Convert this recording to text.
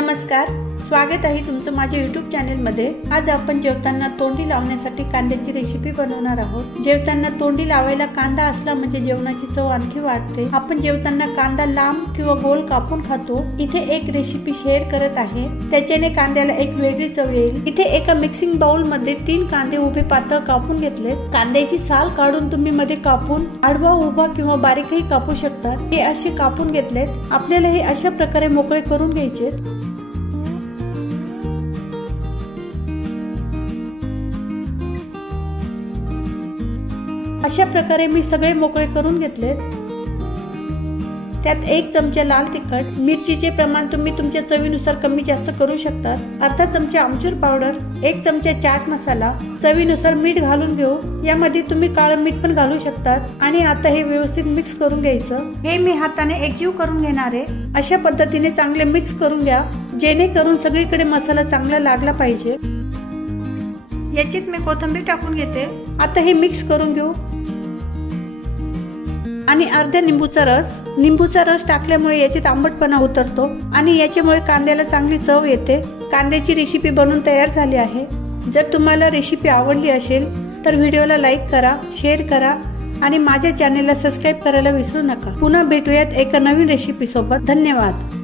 नमस्कार, स्वागत आहे तुमचं माझ्या YouTube चॅनलमध्ये। आज आपण जेवताना तोंडी लावण्यासाठी कांद्याची रेसिपी बनवणार आहोत। जेवताना तोंडी लावायला कांदा असला म्हणजे जेवणाची चव आणखी वाढते। आपण जेवताना कांदा लांब किंवा गोल कापून खातो। इथे एक रेसिपी शेअर करत आहे, त्याच्याने कांद्याला एक वेगळी चव येईल। इथे एका मिक्सिंग बाउल मध्ये 3 कांदे उभे पातळ कापून घेतले। कांद्याची साल काढून तुम्ही मध्ये कापून आडवा, उभा किंवा बारीकही कापू शकता। हे असे कापून घेतलेत। आपल्याला हे अशा प्रकारे मोकळे करून घ्यायचे। अशा प्रकारे मी सगळे मोकळे करून घेतले। त्यात 1 चमचा लाल तिखट, मिरचीचे प्रमाण तुम्ही तुमच्या चवीनुसार कमी जास्त करू शकता। अर्धा चमचा आमचूर पावडर, 1 चमचा चाट मसाला, चवीनुसार मीठ घालून घेऊ। यामध्ये तुम्ही काळं मीठ पण घालू शकता। आणि आता हे व्यवस्थित मिक्स करून घ्यायचं। हे मी हाताने एकजीव करून घेणार आहे। अशा पद्धतीने चांगले मिक्स करून घ्या, जेणेकरून सगळीकडे मसाला चांगला लागला पाहिजे। याच्यात मी कोथिंबीर टाकून घेते। आता हे मिक्स करून घेऊ आणि अर्ध्या निंबूचा रस टाकल्यामुळे याच्यात आंबटपणा उतरतो आणि याच्यामुळे कांद्याला चांगली चव येते। कांद्याची रेसिपी बनवून तयार झाली आहे। जर तुम्हाला रेसिपी आवडली असेल तर व्हिडिओला लाईक करा, शेअर करा आणि माझ्या चॅनलला सबस्क्राइब करायला विसरू नका। पुन्हा भेटूयात एका नवीन रेसिपी सोबत। धन्यवाद।